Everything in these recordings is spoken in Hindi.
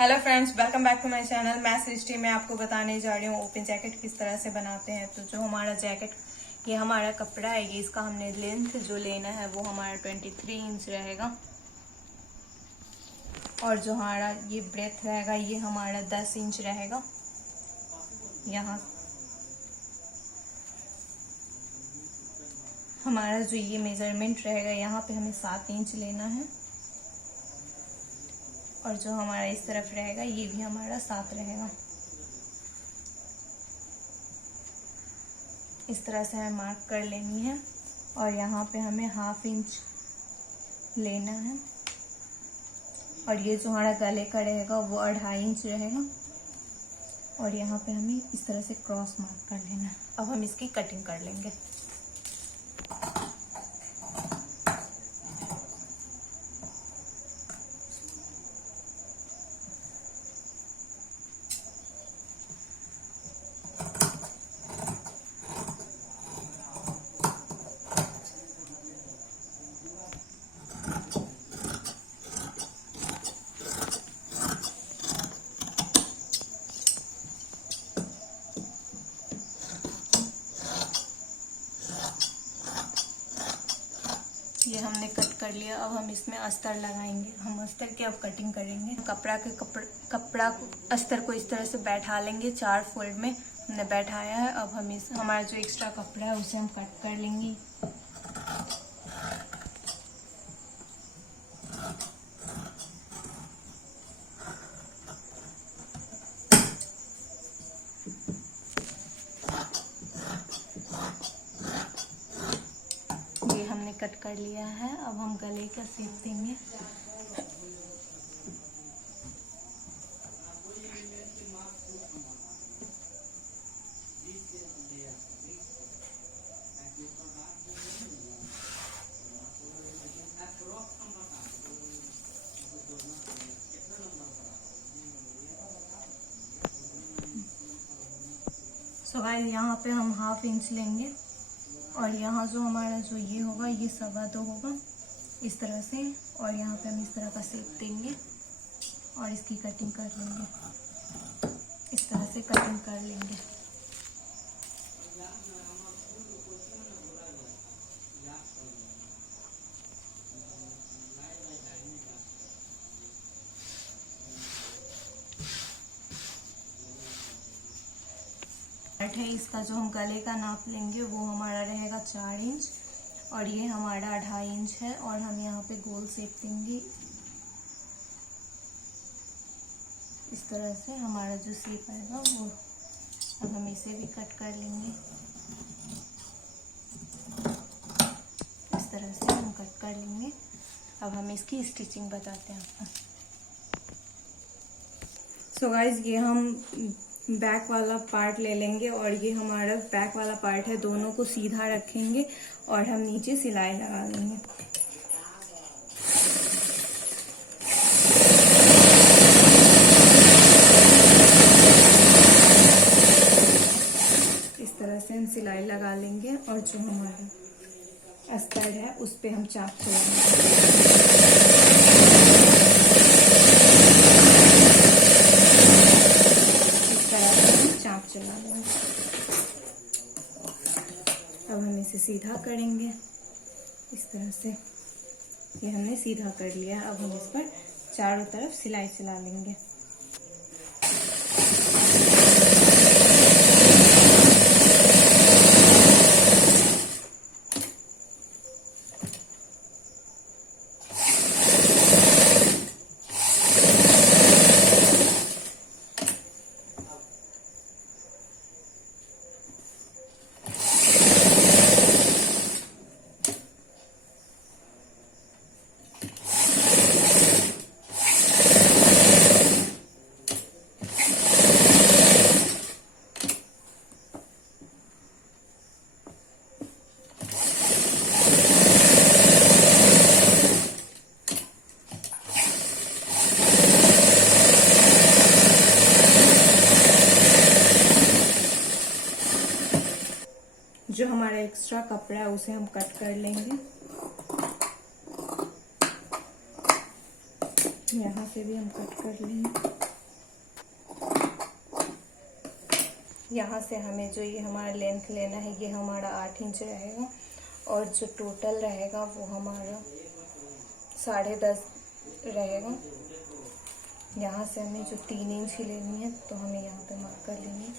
Hello friends, welcome back to my channel. मैं सृष्टि में आपको बताने जा रही हूँ ओपन जैकेट किस तरह से बनाते हैं। तो जो हमारा जैकेट, ये हमारा कपड़ा है, ये इसका हमने लेंथ जो लेना है वो हमारा 23 इंच रहेगा। और जो हमारा ये ब्रेथ रहेगा ये हमारा 10 इंच रहेगा। यहाँ हमारा जो ये मेजरमेंट रहेगा यहाँ पे हमें 7 इंच लेना है। और जो हमारा इस तरफ रहेगा ये भी हमारा 7 रहेगा। इस तरह से हमें मार्क कर लेनी है। और यहाँ पे हमें 1/2 इंच लेना है। और ये जो हमारा गले का रहेगा वो 2.5 इंच रहेगा। और यहाँ पे हमें इस तरह से क्रॉस मार्क कर लेना है। अब हम इसकी कटिंग कर लेंगे। ये हमने कट कर लिया। अब हम इसमें अस्तर लगाएंगे। हम अस्तर की अब कटिंग करेंगे। कपड़ा को अस्तर को इस तरह से बैठा लेंगे। 4 फोल्ड में हमने बैठाया है। अब हम हमारा जो एक्स्ट्रा कपड़ा है उसे हम कट कर लेंगे। ये हमने कट कर लिया है। अब हम गले का शेप देंगे। सो गाइस, यहाँ पे हम 1/2 इंच लेंगे। और यहाँ जो हमारा जो ये होगा ये 2.25 होगा इस तरह से। और यहाँ पे हम इस तरह का शेप देंगे और इसकी कटिंग कर लेंगे। इस तरह से कटिंग कर लेंगे। है इसका जो हम गले का नाप लेंगे वो हमारा रहेगा 4 इंच। और ये हमारा 2.5 इंच है। और हम यहाँ पे गोल शेप देंगे। इस तरह से हमारा जो शेप आएगा वो, अब हम इसे भी कट कर लेंगे। इस तरह से हम कट कर लेंगे। अब हम इसकी स्टिचिंग बताते हैं आपको। सो गाइस, ये हम बैक वाला पार्ट ले लेंगे। और ये हमारा बैक वाला पार्ट है, दोनों को सीधा रखेंगे और हम नीचे सिलाई लगा लेंगे। इस तरह से हम सिलाई लगा लेंगे। और जो हमारा अस्तर है उस पे हम चाप चलाएंगे। चाप चला लेंगे। अब हम इसे सीधा करेंगे इस तरह से। ये हमने सीधा कर लिया। अब हम इस पर चारों तरफ सिलाई चला लेंगे। जो हमारा एक्स्ट्रा कपड़ा है उसे हम कट कर लेंगे। यहाँ से भी हम कट कर लेंगे। यहाँ से हमें जो ये हमारा लेंथ लेना है ये हमारा 8 इंच रहेगा और जो टोटल रहेगा वो हमारा 10.5 रहेगा। यहाँ से हमें जो 3 इंच ही लेनी है तो हमें यहाँ पे मार्क कर लेंगे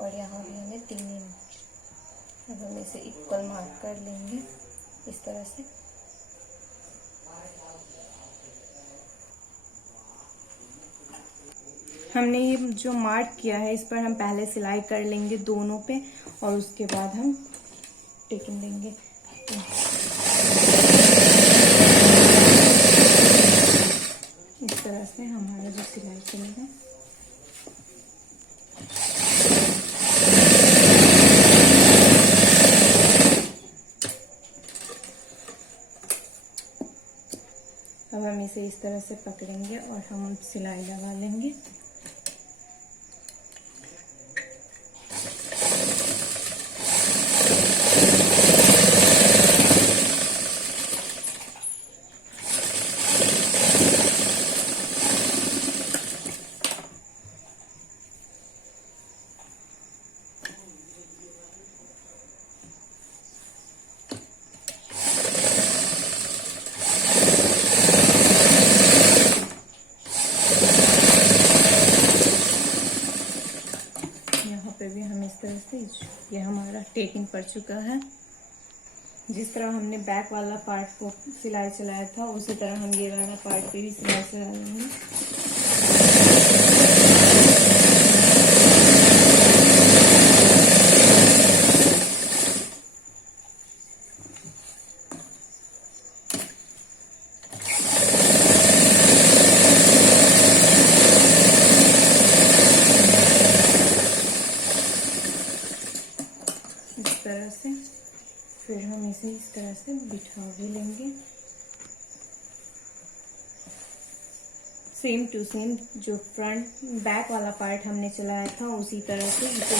और यहाँ भी हमें 3 इंच। अब हम इसे इक्वल मार्क कर लेंगे इस तरह से। हमने ये जो मार्क किया है इस पर हम पहले सिलाई कर लेंगे दोनों पे और उसके बाद हम टेकिंग देंगे। इस तरह से हमारा जो सिलाई चलेगा। अब हम इसे इस तरह से पकड़ेंगे और हम सिलाई लगा लेंगे। भी हम इस तरह से ये हमारा टेकिंग पड़ चुका है। जिस तरह हमने बैक वाला पार्ट को सिलाई चलाया था उसी तरह हम ये वाला पार्ट पे भी सिलाई चला लेंगे। इस तरह से फिर हम इसे इस तरह से बिठा भी लेंगे। सेम टू सेम जो फ्रंट बैक वाला पार्ट हमने चलाया था उसी तरह से इसे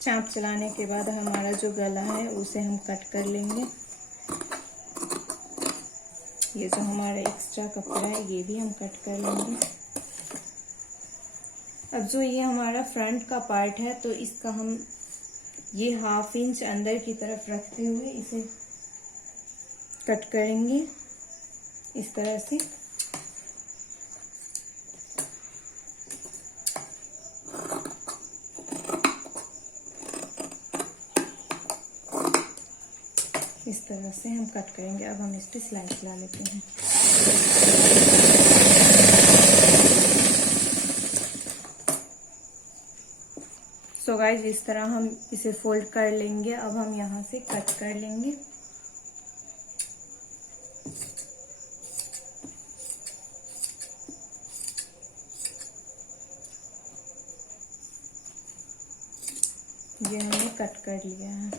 चाप चलाने के बाद हमारा जो गला है उसे हम कट कर लेंगे। ये जो हमारा एक्स्ट्रा कपड़ा है ये भी हम कट कर लेंगे। अब जो ये हमारा फ्रंट का पार्ट है तो इसका हम ये 1/2 इंच अंदर की तरफ रखते हुए इसे कट करेंगे इस तरह से। इस तरह से हम कट करेंगे। अब हम इस पे सिलाई चला लेते हैं। सो गाइस इस तरह हम इसे फोल्ड कर लेंगे। अब हम यहाँ से कट कर लेंगे। ये हमने कट कर लिया है।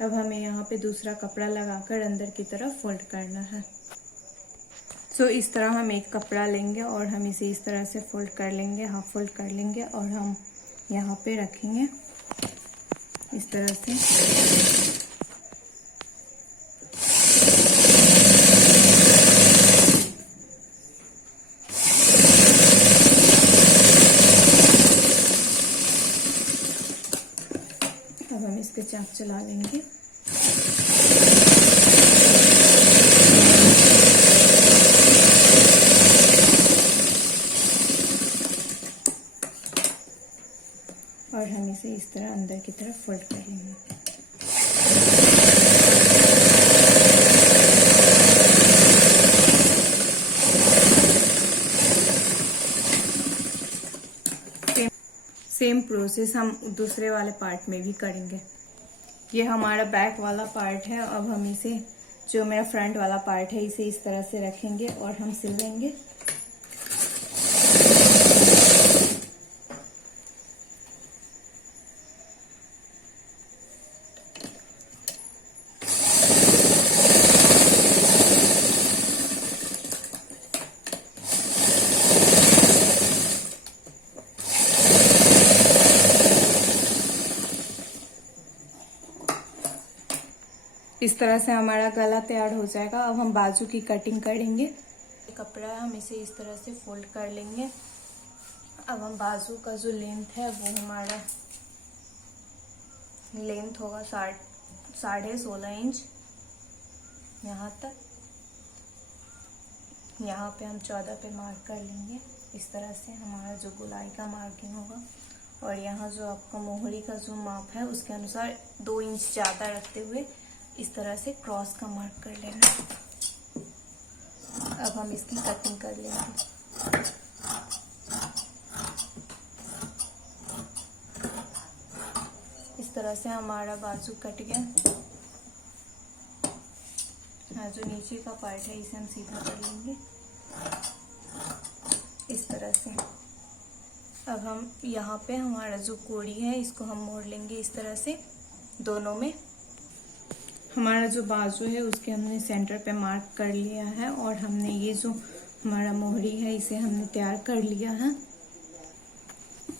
अब हमें यहाँ पे दूसरा कपड़ा लगाकर अंदर की तरफ फोल्ड करना है। सो इस तरह हम एक कपड़ा लेंगे और हम इसे इस तरह से फोल्ड कर लेंगे, हाफ फोल्ड कर लेंगे और हम यहाँ पे रखेंगे इस तरह से। अब हम इस पे चाप चला लेंगे। और हम इसे इस तरह अंदर की तरफ फोल्ड कर लेंगे। सेम प्रोसेस हम दूसरे वाले पार्ट में भी करेंगे। ये हमारा बैक वाला पार्ट है। अब हम इसे जो मेरा फ्रंट वाला पार्ट है इसे इस तरह से रखेंगे और हम सिल लेंगे। इस तरह से हमारा गला तैयार हो जाएगा। अब हम बाजू की कटिंग करेंगे। कपड़ा हम इसे इस तरह से फोल्ड कर लेंगे अब हम बाजू का जो लेंथ है वो हमारा लेंथ होगा 16.5 इंच यहाँ तक। यहाँ पे हम 14 पे मार्क कर लेंगे। इस तरह से हमारा जो गोलाई का मार्किंग होगा। और यहाँ जो आपका मोहरी का जो माप है उसके अनुसार 2 इंच ज़्यादा रखते हुए इस तरह से क्रॉस का मार्क कर लेना। अब हम इसकी कटिंग कर लेंगे। इस तरह से हमारा बाजू कट गया। हाँ, जो नीचे का पार्ट है इसे हम सीधा कर लेंगे इस तरह से। अब हम यहाँ पे हमारा जो कोड़ी है इसको हम मोड़ लेंगे इस तरह से दोनों में। हमारा जो बाजू है उसके हमने सेंटर पे मार्क कर लिया है और हमने ये जो हमारा मोहरी है इसे हमने तैयार कर लिया है।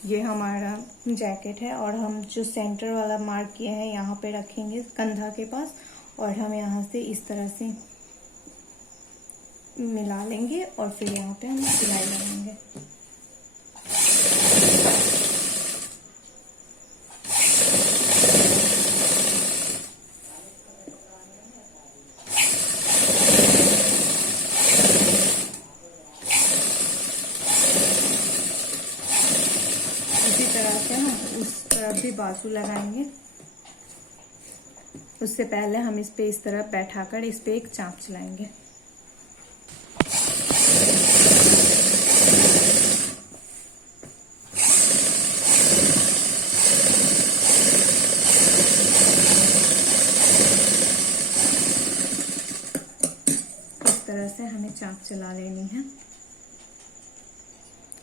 ये हमारा जैकेट है और हम जो सेंटर वाला मार्क किया है यहाँ पे रखेंगे कंधा के पास और हम यहाँ से इस तरह से मिला लेंगे और फिर यहाँ पे हम सिलाई लगाएंगे। इसी तरह से हम उस तरफ भी बाजू लगाएंगे। उससे पहले हम इस पे इस तरह बैठाकर इस पे एक चाप चलाएंगे। इस तरह से हमें चाप चला लेनी है।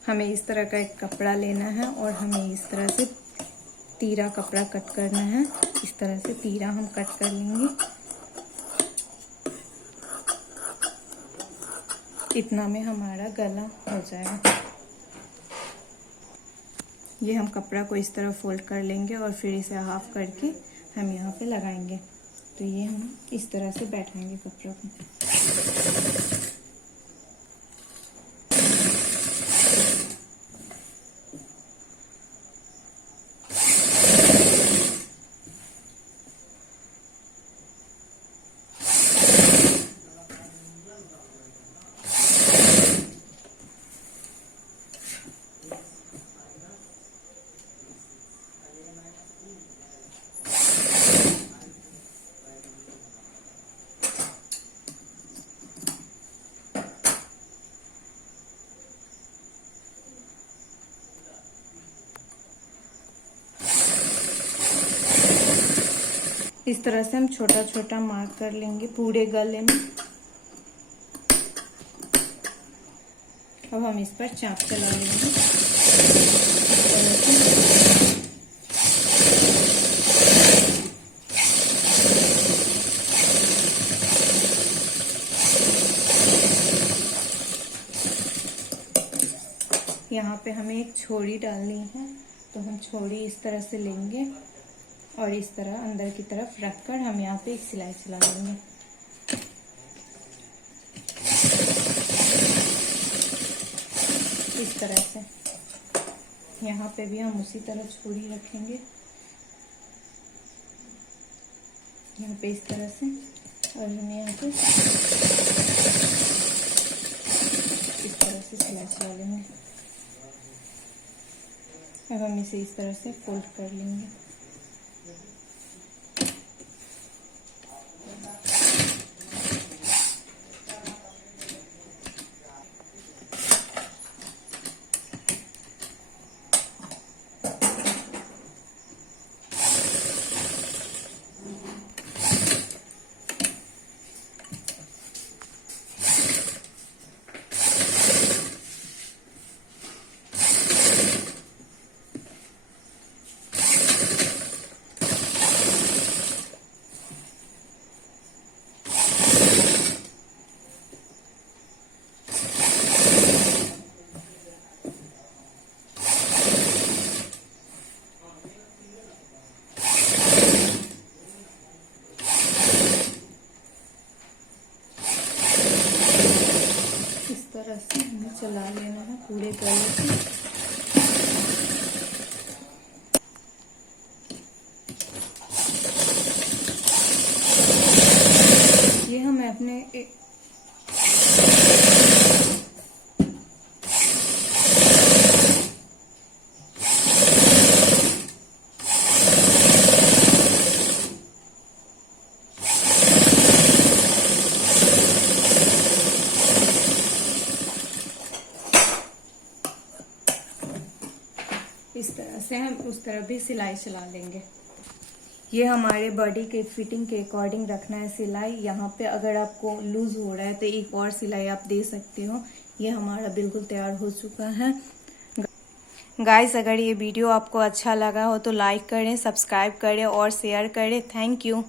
हमें इस तरह का एक कपड़ा लेना है और हमें इस तरह से तीरा कपड़ा कट करना है। इस तरह से तीरा हम कट कर लेंगे। इतना में हमारा गला हो जाएगा। ये हम कपड़ा को इस तरह फोल्ड कर लेंगे और फिर इसे हाफ करके हम यहाँ पे लगाएंगे। तो ये हम इस तरह से बैठाएंगे कपड़ा को। इस तरह से हम छोटा छोटा मार्क कर लेंगे पूरे गले में। अब हम इस पर चाप चला लेंगे। यहाँ पे हमें एक छोड़ी डालनी है तो हम छोड़ी इस तरह से लेंगे और इस तरह अंदर की तरफ रखकर हम यहाँ पे एक सिलाई चला देंगे। इस तरह से यहाँ पे भी हम उसी तरह छोड़ी रखेंगे, यहाँ पे इस तरह से, और हमें यहाँ पे इस तरह से सिलाई चला लेंगे। अब हम इसे इस तरह से फोल्ड कर लेंगे। चला लेना है पूरे गले से। हमें इस तरह से हम उस तरफ भी सिलाई चला लेंगे। ये हमारे बॉडी के फिटिंग के अकॉर्डिंग रखना है सिलाई। यहाँ पे अगर आपको लूज हो रहा है तो एक और सिलाई आप दे सकते हो। ये हमारा बिल्कुल तैयार हो चुका है। गाइस, अगर ये वीडियो आपको अच्छा लगा हो तो लाइक करें, सब्सक्राइब करें और शेयर करें। Thank you.